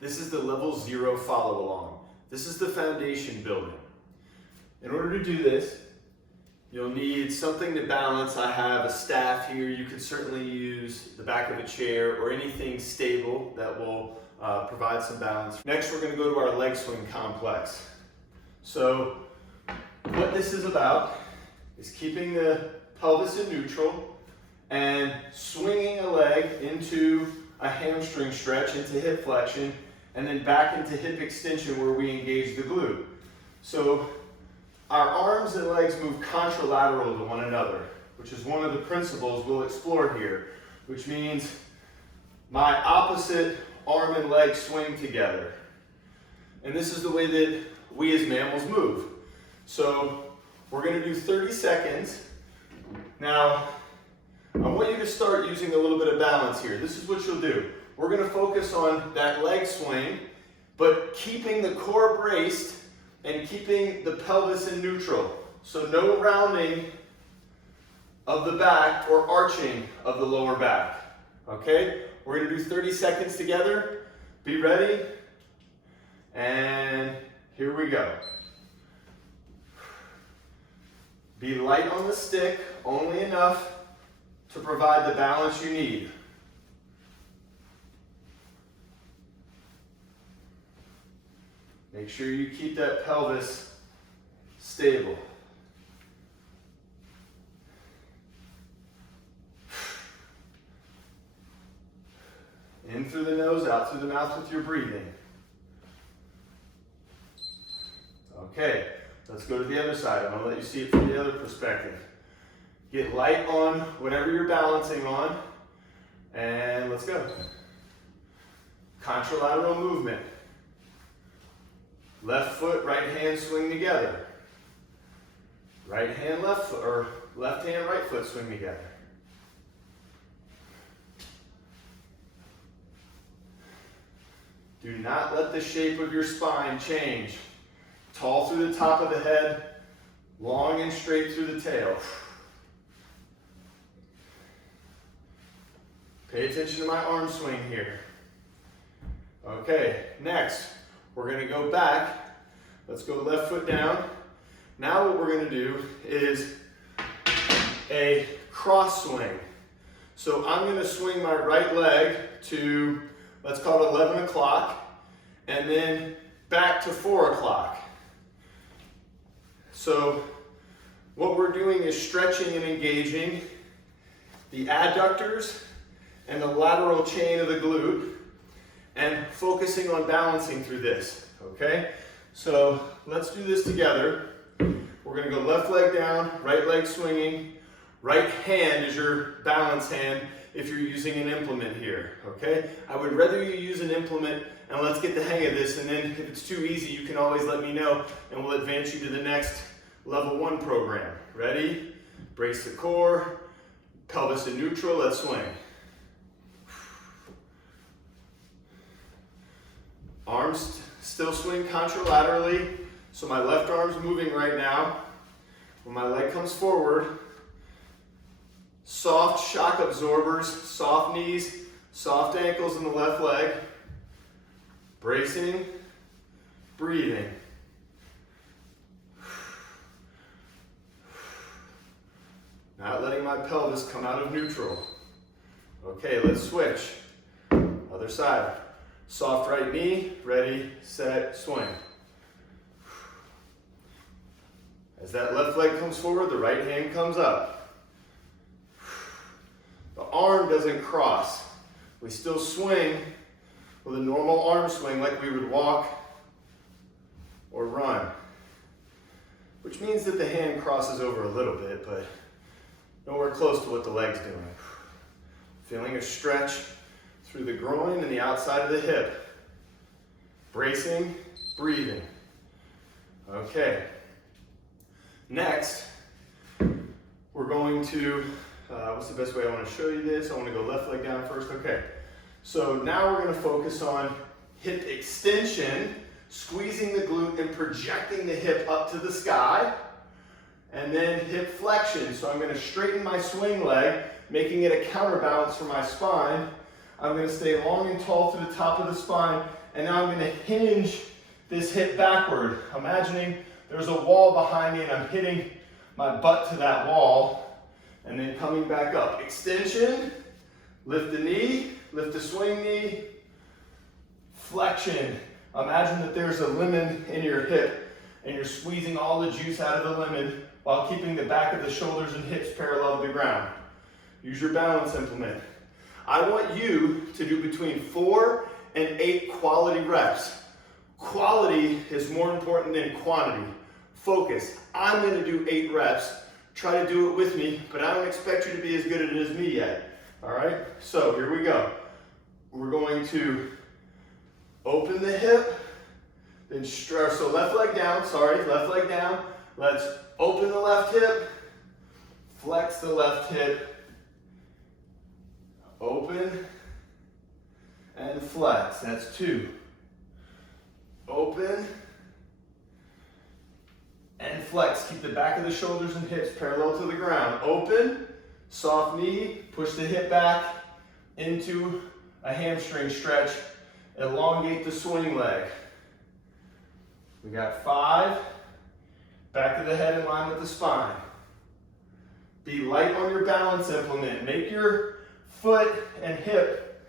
This is the level 0 follow along. This is the foundation building. In order to do this, you'll need something to balance. I have a staff here. You could certainly use the back of a chair or anything stable that will provide some balance. Next, we're going to go to our leg swing complex. So what this is about is keeping the pelvis in neutral and swinging a leg into a hamstring stretch, into hip flexion, and then back into hip extension where we engage the glute. So our arms and legs move contralateral to one another, which is one of the principles we'll explore here, which means my opposite arm and leg swing together. And this is the way that we as mammals move. So we're going to do 30 seconds. Now, I want you to start using a little bit of balance here. This is what you'll do. We're going to focus on that leg swing, but keeping the core braced and keeping the pelvis in neutral. So no rounding of the back or arching of the lower back. Okay? We're going to do 30 seconds together. Be ready. And here we go. Be light on the stick, only enough to provide the balance you need. Make sure you keep that pelvis stable. In through the nose, out through the mouth with your breathing. Okay, let's go to the other side. I'm going to let you see it from the other perspective. Get light on whatever you're balancing on, and let's go. Contralateral movement. Left foot, right hand swing together. Right hand, left foot, or left hand, right foot swing together. Do not let the shape of your spine change. Tall through the top of the head, long and straight through the tail. Pay attention to my arm swing here. Okay, next, we're going to go back. Let's go left foot down. Now what we're going to do is a cross swing. So I'm going to swing my right leg to, let's call it 11 o'clock, and then back to 4 o'clock. So what we're doing is stretching and engaging the adductors and the lateral chain of the glute and focusing on balancing through this, okay? So let's do this together. We're gonna go left leg down, right leg swinging. Right hand is your balance hand if you're using an implement here, okay? I would rather you use an implement, and let's get the hang of this, and then if it's too easy, you can always let me know and we'll advance you to the next level 1 program. Ready? Brace the core, pelvis in neutral, let's swing. Arms still swing contralaterally, so my left arm's moving right now. When my leg comes forward, soft shock absorbers, soft knees, soft ankles in the left leg. Bracing, breathing. Not letting my pelvis come out of neutral. Okay, let's switch. Other side. Soft right knee, ready, set, swing. As that left leg comes forward, the right hand comes up. The arm doesn't cross. We still swing with a normal arm swing like we would walk or run, which means that the hand crosses over a little bit, but nowhere close to what the leg's doing. Feeling a stretch through the groin and the outside of the hip. Bracing, breathing. Okay. Next, we're going to, what's the best way I want to show you this? I want to go left leg down first. Okay. So now we're going to focus on hip extension, squeezing the glute and projecting the hip up to the sky. And then hip flexion. So I'm going to straighten my swing leg, making it a counterbalance for my spine. I'm going to stay long and tall to the top of the spine, and now I'm going to hinge this hip backward. Imagining there's a wall behind me and I'm hitting my butt to that wall, and then coming back up. Extension, lift the knee, lift the swing knee, flexion. Imagine that there's a lemon in your hip and you're squeezing all the juice out of the lemon while keeping the back of the shoulders and hips parallel to the ground. Use your balance implement. I want you to do between 4 and 8 quality reps. Quality is more important than quantity. Focus. I'm going to do 8 reps. Try to do it with me, but I don't expect you to be as good at it as me yet. All right? So here we go. We're going to open the hip, then stretch. So left leg down, left leg down. Let's open the left hip, flex the left hip, open and flex. That's 2. Open and flex. Keep the back of the shoulders and hips parallel to the ground. Open, soft knee, push the hip back into a hamstring stretch. Elongate the swing leg. We got 5. Back of the head in line with the spine. Be light on your balance implement. Make your foot and hip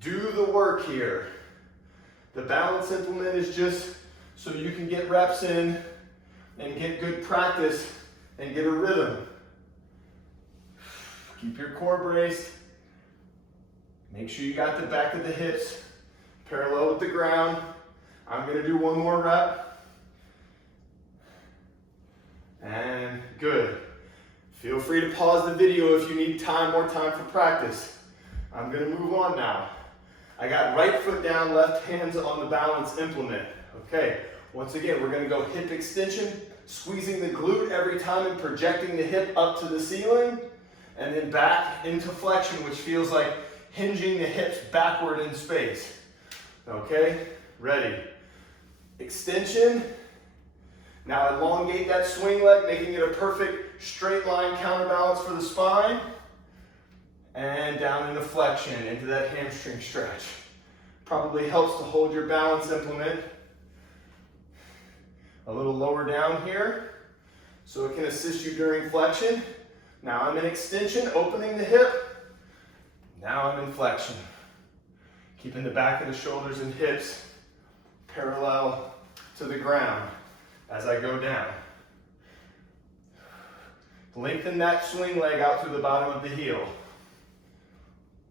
do the work here. The balance implement is just so you can get reps in and get good practice and get a rhythm. Keep your core braced. Make sure you got the back of the hips parallel with the ground. I'm going to do 1 more rep. And good. Feel free to pause the video if you need more time for practice. I'm going to move on now. I got right foot down, left hands on the balance implement. Okay, once again, we're going to go hip extension, squeezing the glute every time and projecting the hip up to the ceiling, and then back into flexion, which feels like hinging the hips backward in space. Okay, ready. Extension. Now elongate that swing leg, making it a perfect straight line counterbalance for the spine. And down into flexion, into that hamstring stretch. Probably helps to hold your balance implement a little lower down here, so it can assist you during flexion. Now I'm in extension, opening the hip. Now I'm in flexion. Keeping the back of the shoulders and hips parallel to the ground as I go down. Lengthen that swing leg out through the bottom of the heel.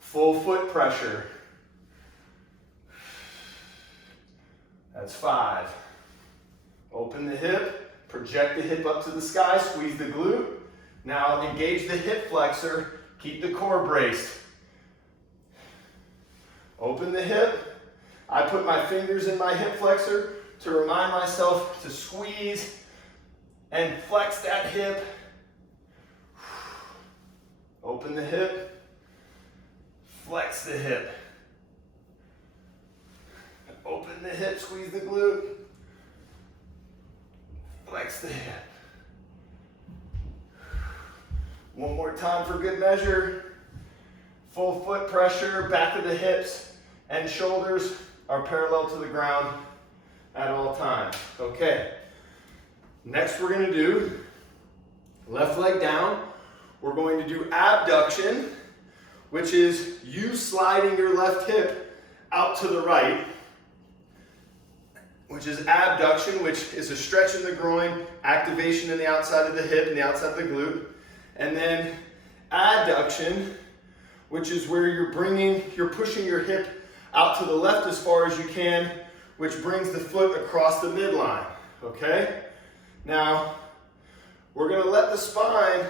Full foot pressure. That's 5. Open the hip, project the hip up to the sky, squeeze the glute. Now engage the hip flexor, keep the core braced. Open the hip. I put my fingers in my hip flexor to remind myself to squeeze and flex that hip. Open the hip, flex the hip. Open the hip, squeeze the glute, flex the hip. One more time for good measure. Full foot pressure, back of the hips and shoulders are parallel to the ground at all times. Okay, next we're going to do left leg down. We're going to do abduction, which is you sliding your left hip out to the right, which is abduction, which is a stretch in the groin, activation in the outside of the hip and the outside of the glute. And then adduction, which is where you're pushing your hip out to the left as far as you can, which brings the foot across the midline, okay? Now, we're gonna let the spine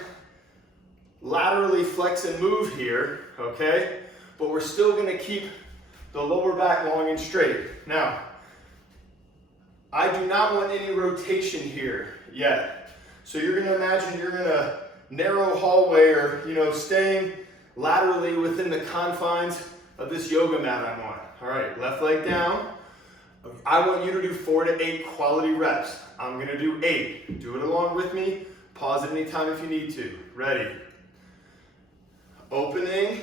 laterally flex and move here, okay? But we're still gonna keep the lower back long and straight. Now, I do not want any rotation here yet. So you're gonna imagine you're in a narrow hallway or, staying laterally within the confines of this yoga mat I'm on. All right, left leg down. I want you to do 4 to 8 quality reps. I'm gonna do 8. Do it along with me. Pause at any time if you need to. Ready. Opening,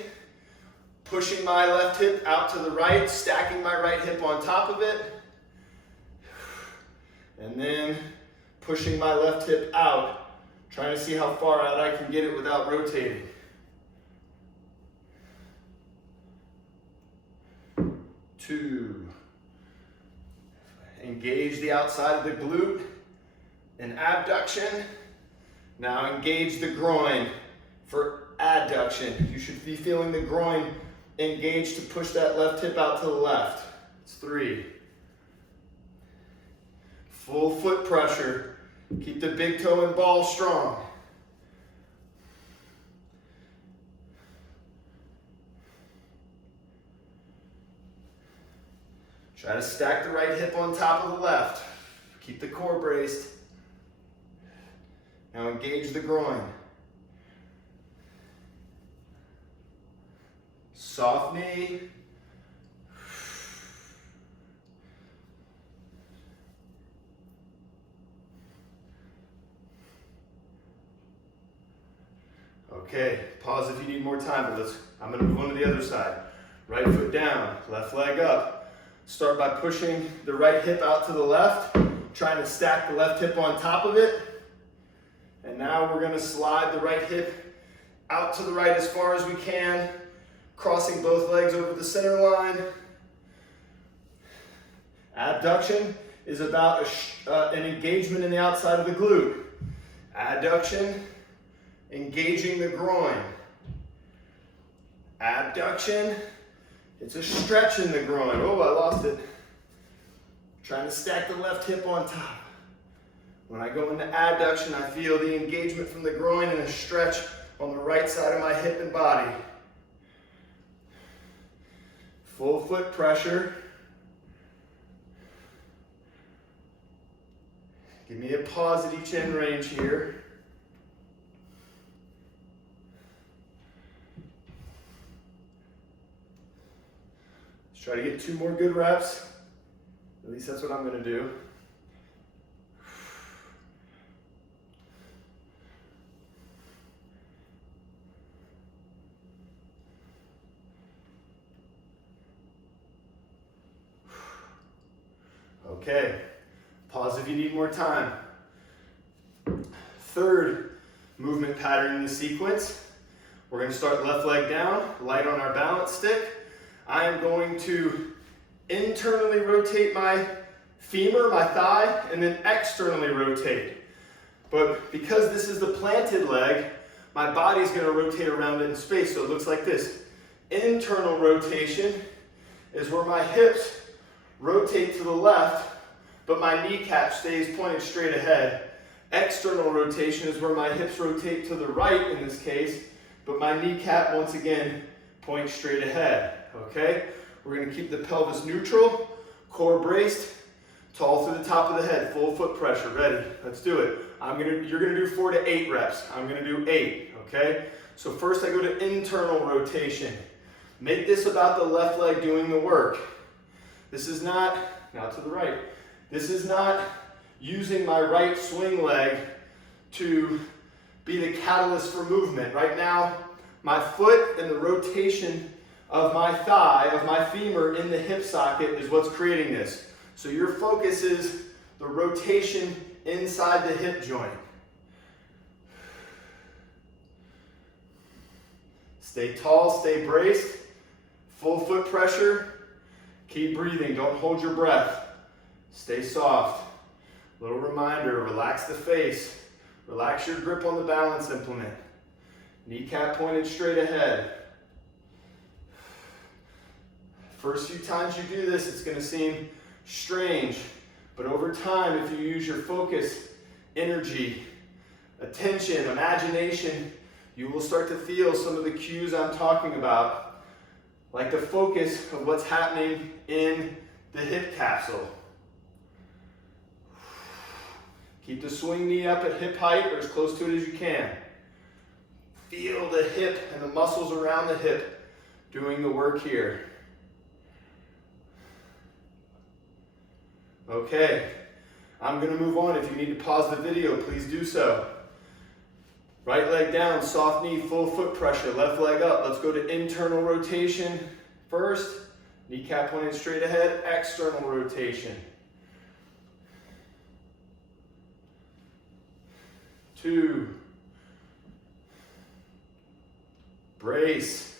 Pushing my left hip out to the right, stacking my right hip on top of it. And then pushing my left hip out, trying to see how far out I can get it without rotating. 2. Engage the outside of the glute and abduction. Now engage the groin for adduction. You should be feeling the groin engaged to push that left hip out to the left. It's 3. Full foot pressure. Keep the big toe and ball strong. Try to stack the right hip on top of the left. Keep the core braced. Now engage the groin. Soft knee. Okay, pause if you need more time, but I'm going to move on to the other side. Right foot down, left leg up. Start by pushing the right hip out to the left, trying to stack the left hip on top of it. And now we're going to slide the right hip out to the right as far as we can, crossing both legs over the center line. Abduction is about an engagement in the outside of the glute. Adduction, engaging the groin. Abduction, it's a stretch in the groin. Oh, I lost it. Trying to stack the left hip on top. When I go into adduction, I feel the engagement from the groin and a stretch on the right side of my hip and body. Full foot pressure. Give me a pause at each end range here. Let's try to get 2 more good reps. At least that's what I'm going to do. Okay, pause if you need more time. 3rd movement pattern in the sequence. We're going to start left leg down, light on our balance stick. I am going to internally rotate my femur, my thigh, and then externally rotate. But because this is the planted leg, my body's going to rotate around it in space, so it looks like this. Internal rotation is where my hips rotate to the left, but my kneecap stays pointed straight ahead. External rotation is where my hips rotate to the right in this case, but my kneecap once again points straight ahead. Okay? We're going to keep the pelvis neutral, core braced, tall through the top of the head, full foot pressure. Ready? Let's do it. You're going to do 4 to 8 reps. I'm going to do 8. Okay? So first I go to internal rotation. Make this about the left leg doing the work. This is not, now to the right, this is not using my right swing leg to be the catalyst for movement. Right now, my foot and the rotation of my thigh, of my femur in the hip socket is what's creating this. So your focus is the rotation inside the hip joint. Stay tall, stay braced, full foot pressure. Keep breathing, don't hold your breath. Stay soft. Little reminder, relax the face. Relax your grip on the balance implement. Kneecap pointed straight ahead. First few times you do this, it's going to seem strange, but over time, if you use your focus, energy, attention, imagination, you will start to feel some of the cues I'm talking about, like the focus of what's happening in the hip capsule. Keep the swing knee up at hip height or as close to it as you can. Feel the hip and the muscles around the hip doing the work here. Okay, I'm going to move on. If you need to pause the video, please do so. Right leg down, soft knee, full foot pressure, left leg up. Let's go to internal rotation first. Kneecap pointed straight ahead, external rotation. 2. Brace.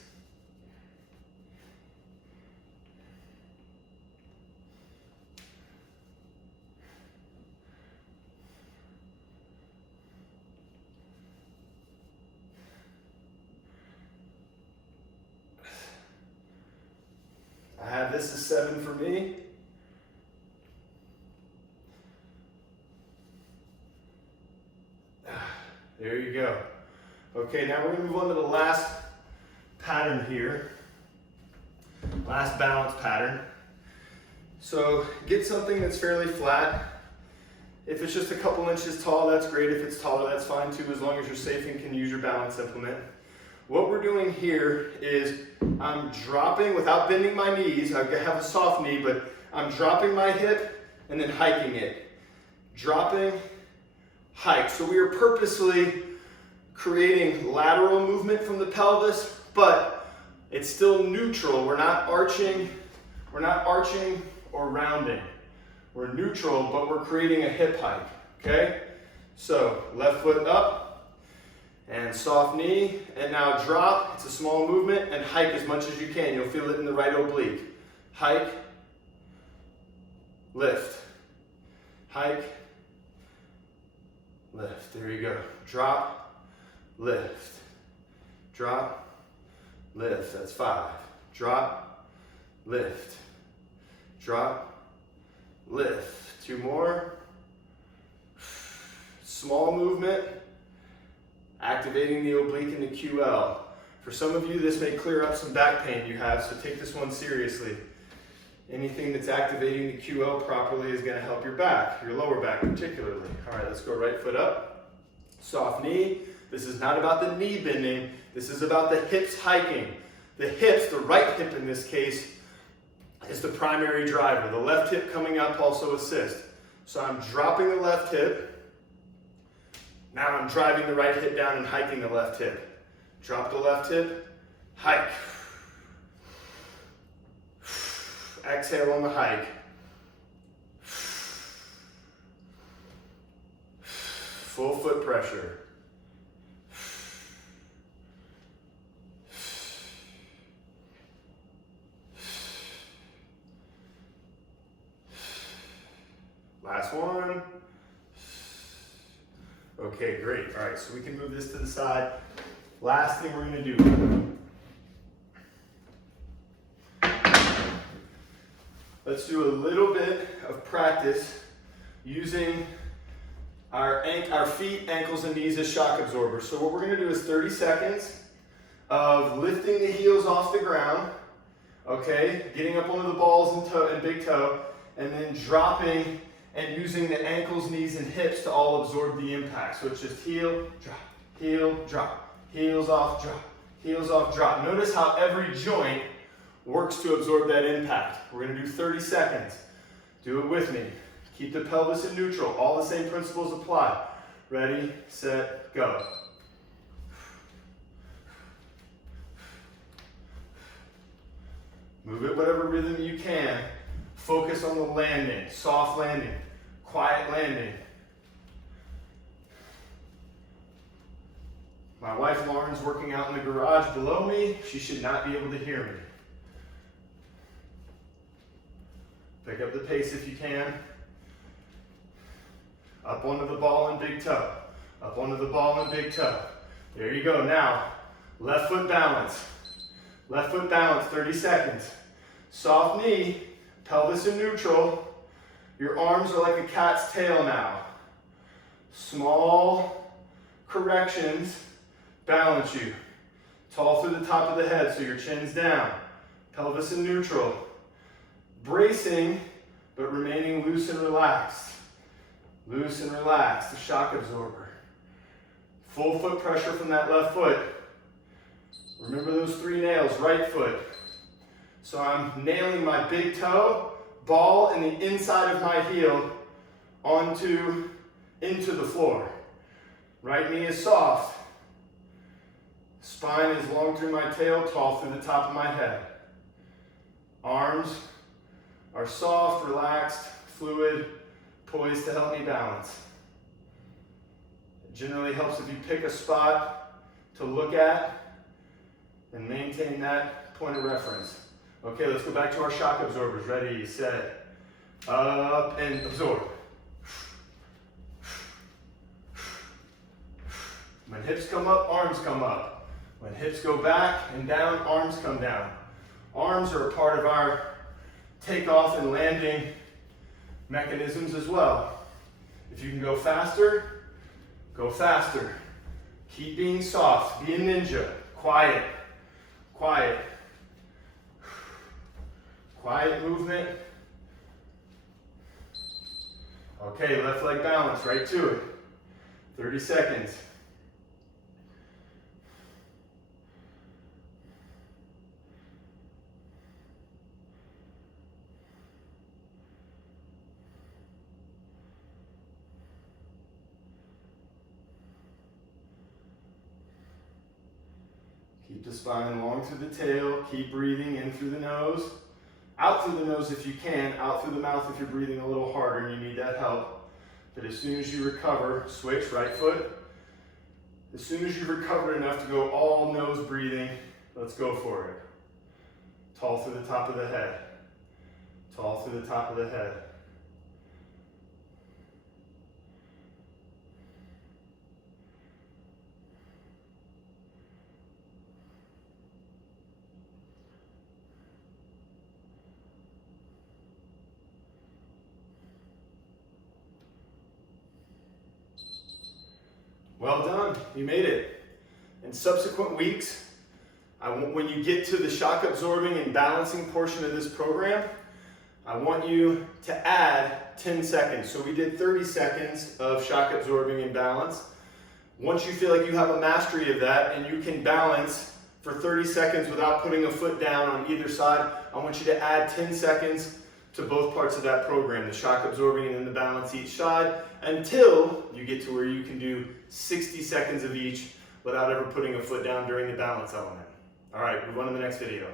I have this as 7 for me. There you go. Okay, now we're going to move on to the last pattern here. Last balance pattern. So get something that's fairly flat. If it's just a couple inches tall, that's great. If it's taller, that's fine too, as long as you're safe and can use your balance implement. What we're doing here is I'm dropping without bending my knees. I have a soft knee, but I'm dropping my hip and then hiking it. Dropping, hike. So we are purposely creating lateral movement from the pelvis, but it's still neutral. We're not arching or rounding. We're neutral, but we're creating a hip hike, okay? So left foot up and soft knee, and now drop. It's a small movement, and hike as much as you can. You'll feel it in the right oblique. Hike, lift, hike, lift. There you go. Drop, lift, drop, lift. That's 5. Drop, lift, drop, lift. 2 more. Small movement, activating the oblique and the QL. For some of you, this may clear up some back pain you have, so take this one seriously. Anything that's activating the QL properly is going to help your back, your lower back particularly. All right, let's go right foot up. Soft knee. This is not about the knee bending. This is about the hips hiking. The hips, the right hip in this case, is the primary driver. The left hip coming up also assists. So I'm dropping the left hip. Now I'm driving the right hip down and hiking the left hip. Drop the left hip, hike. Exhale on the hike. Full foot pressure. Last one. Okay, great. All right, so we can move this to the side. Last thing we're going to do. Let's do a little bit of practice using our feet, ankles, and knees as shock absorbers. So what we're going to do is 30 seconds of lifting the heels off the ground, okay, getting up onto the balls and big toe, and then dropping and using the ankles, knees, and hips to all absorb the impact. So it's just heel, drop, heels off, drop. Notice how every joint works to absorb that impact. We're going to do 30 seconds. Do it with me. Keep the pelvis in neutral. All the same principles apply. Ready, set, go. Move it whatever rhythm you can. Focus on the landing, soft landing, quiet landing. My wife Lauren's working out in the garage below me. She should not be able to hear me. Pick up the pace if you can. Up onto the ball and big toe. Up onto the ball and big toe. There you go. Now, left foot balance. Left foot balance, 30 seconds. Soft knee, pelvis in neutral. Your arms are like a cat's tail now. Small corrections balance you. Tall through the top of the head so your chin's down. Pelvis in neutral. Bracing, but remaining loose and relaxed. Loose and relaxed, the shock absorber. Full foot pressure from that left foot. Remember those 3 nails, right foot. So I'm nailing my big toe, ball, and the inside of my heel into the floor. Right knee is soft. Spine is long through my tail, tall through the top of my head. Arms are soft, relaxed, fluid, poised to help me balance. It generally helps if you pick a spot to look at and maintain that point of reference. Okay, let's go back to our shock absorbers. Ready, set, up, and absorb. When hips come up, arms come up. When hips go back and down, arms come down. Arms are a part of our takeoff and landing mechanisms as well. If you can go faster, go faster. Keep being soft, be a ninja, quiet, quiet. Quiet movement. Okay, left leg balance, right to it. 30 seconds. Keep the spine long through the tail. Keep breathing in through the nose. Out through the nose if you can. Out through the mouth if you're breathing a little harder and you need that help. But as soon as you recover, switch right foot. As soon as you've recovered enough to go all nose breathing, let's go for it. Tall through the top of the head. Tall through the top of the head. Well done, you made it. In subsequent weeks, when you get to the shock absorbing and balancing portion of this program, I want you to add 10 seconds. So we did 30 seconds of shock absorbing and balance. Once you feel like you have a mastery of that and you can balance for 30 seconds without putting a foot down on either side, I want you to add 10 seconds to both parts of that program, the shock absorbing and then the balance each side, until you get to where you can do 60 seconds of each without ever putting a foot down during the balance element. All right, move on to the next video.